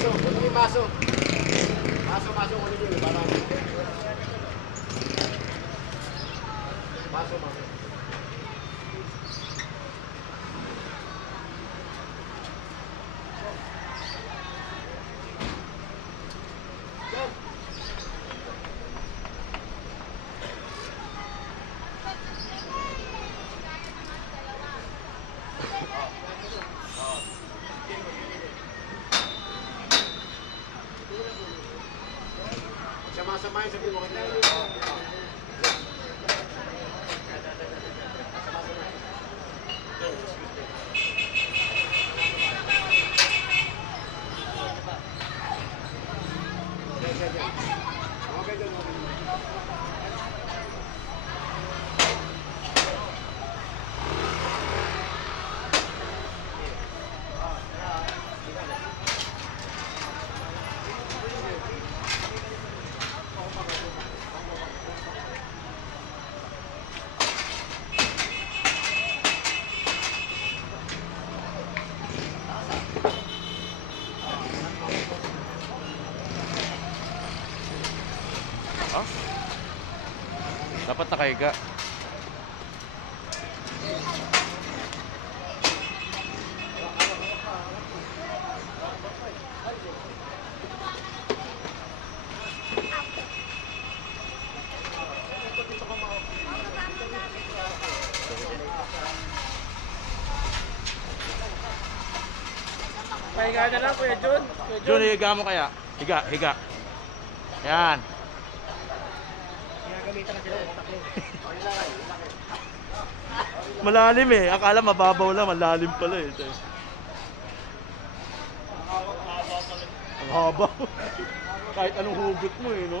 baso. Kunin yung baso. Baso, kunin yung para. Baso. Sama-sama yung sabi mo kanina. Oh? Dapat nakahiga. Pahinga na lang, Kuya Jun. Jun, higa mo kaya? Higa. Yan. Gagamitan na sila. Malalim eh. Akala mababaw lang. Malalim pala eh. Ang haba. Kahit anong hugot mo eh, no?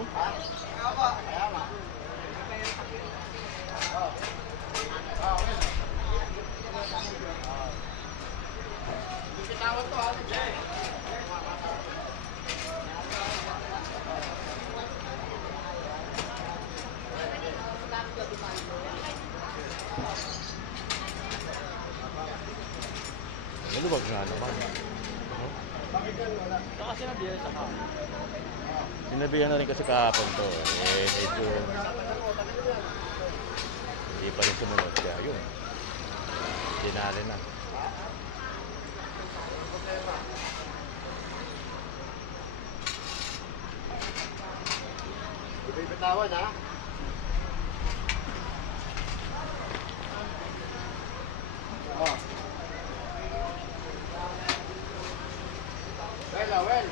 Maluwag nga naman. Saka sinabihan sa kami. Sinabihan na rin kasi kahapon to. Eh, medyo hindi pa rin sumunod. Kaya yun. Dinali na. Bibitawan ha. Well.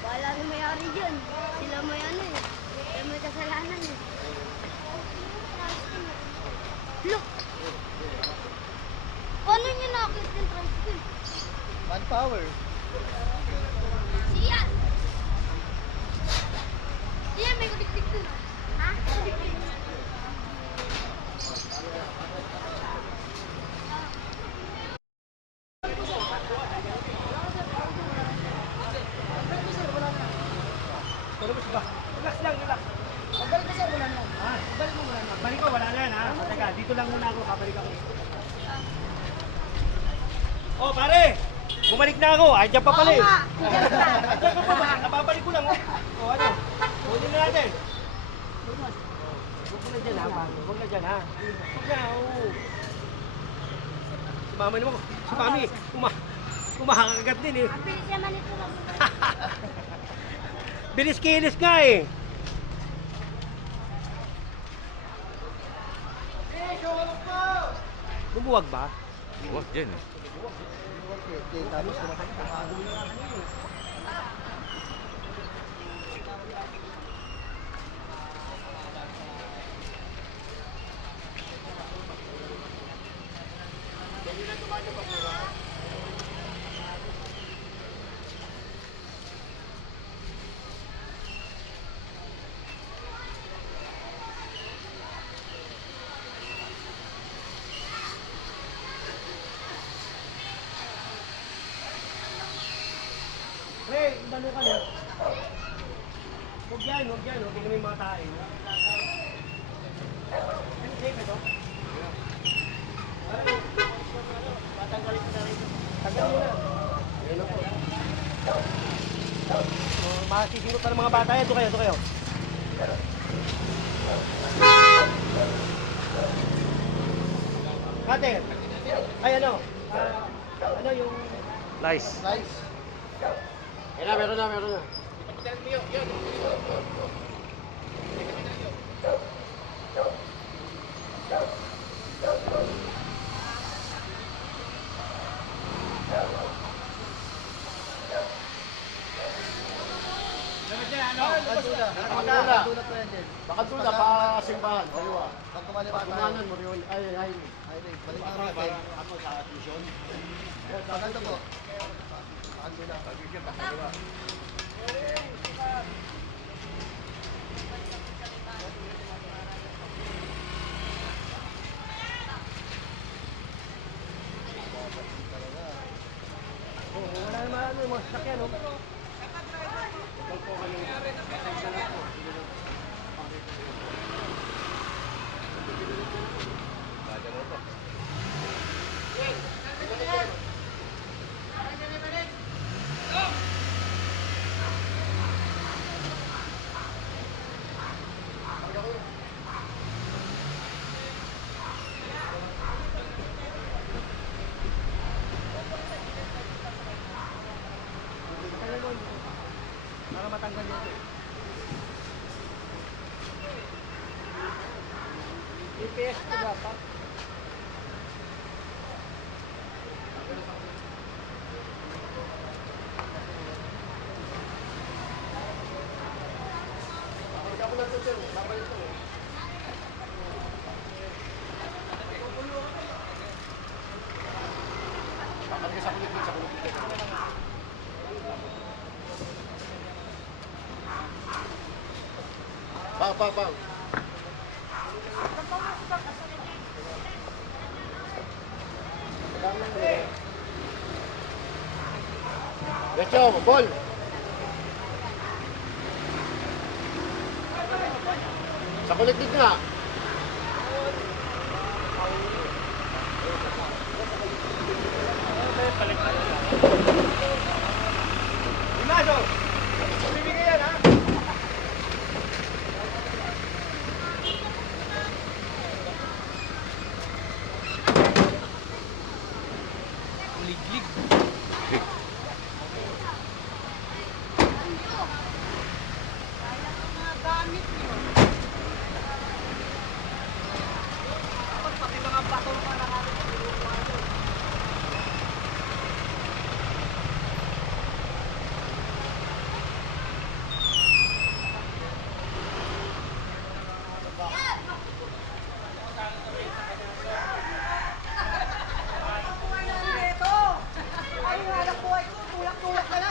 Wala rin may-ari dyan. Sila may ano eh. Sila may kasalanan eh. Look! Paano nyo nakakit yung tricycle? Manpower. Siya! Siya, may kudik-dik dun. Ha? Kudik-dik. Relax lang. Magbalik ka sir, wala na. Magbalik mo muna. Magbalik ko, wala na yan ha. Teka, dito lang muna ako, kabalik ako. Oh, pare! Bumalik na ako. Ay, dyan pa pala eh. Dyan ka pa ba? Nababalik ko lang. Oh, ano? Huwag na natin. Huwag na dyan ha. Huwag na dyan ha. Huwag na, oo. Si mama naman ko. Si mami, kumakagat din eh. Ang bilis naman ito lang. Bilis-kilis nga eh. Bumuwag ba? Huwag dyan. Pre, ibalo ka na. Huwag yan, huwag yan. Huwag kami mga tayo. Ano, safe ito? Patanggalin ko na rin. Tanggalin mo na. Ayan po. Masisingot pa ng mga bata yan. Ito kayo, ito kayo. Ate, ay ano? Ano yung... Nice. Nice. Meron na. Bakantula pa simbahan, kaliwa. Pagkumanan mo rin, ay. Balik na rin. Ako sa tuition. Pagkanta po. Bakantula. Wala naman ano, mga sasakyan, no? Para matanggal dito. GPS ko dapat. Pang. Becho, bol. Sa kulit nga. Imado! Bibigay yan, ha? Liglig. Pati mga bato pa na natin.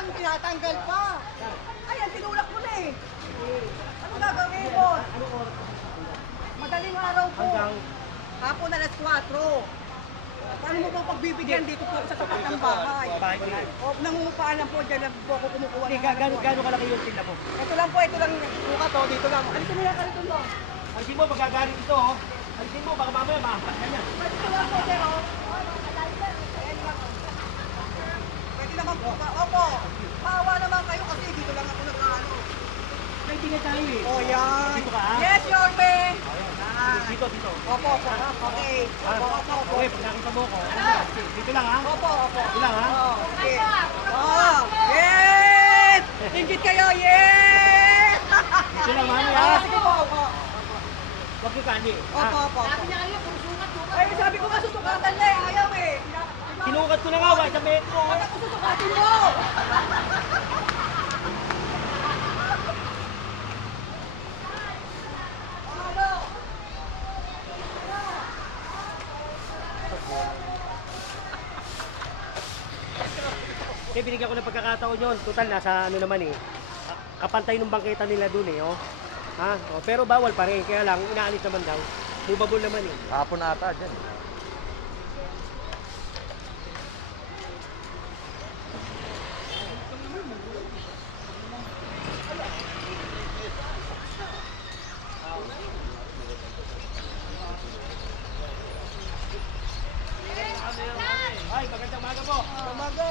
Tinatanggal pa. Ayan, tinulak mo na eh. Ano gagawin mo? Madaling araw po. Hapon alas 4. Paano mo po pagbibigyan dito po sa tapat ng bahay? O, nangungupaan lang po dyan na po ako kumukuha ng Gano'n kalaki yung tinda mo? Ito lang, buka to, dito lang. Alisin mo yan, alisin mo. Alisin mo, magagaling ito, oh. Alisin mo, baka mamaya mahapat ka niya. Dito lang po, sir, oh. Pwede naman po, opo. Maawa naman kayo kasi dito lang ako nag-ano. May tingin tayo eh. Oh, yan. Dito ka, ha? Yes, Yorme. Dito. Opo. Okay. Opo. Okay, pag nakita mo ko, dito lang, ha? Opo. Dito lang, ha? Okay. Oh, yes! Ingit kayo, yes! Dito lang, mami, ha? Sige po, opo. Huwag yung kandi. Opo. Sabi niya kanina, puro sukat. Ay, sabi ko nga, susukatan Ay, sa metro. Ba't ako susukatin mo? Eh, binigyan ko ng pagkakataon yun. Total, nasa ano naman eh. Kapantay ng bangketa nila dun eh, oh. Ha? Oh, pero bawal pa rin. Kaya lang, inaalis naman daw. Movable naman eh. Hapon ata dyan. Ay, magandang umaga po. Magandang umaga.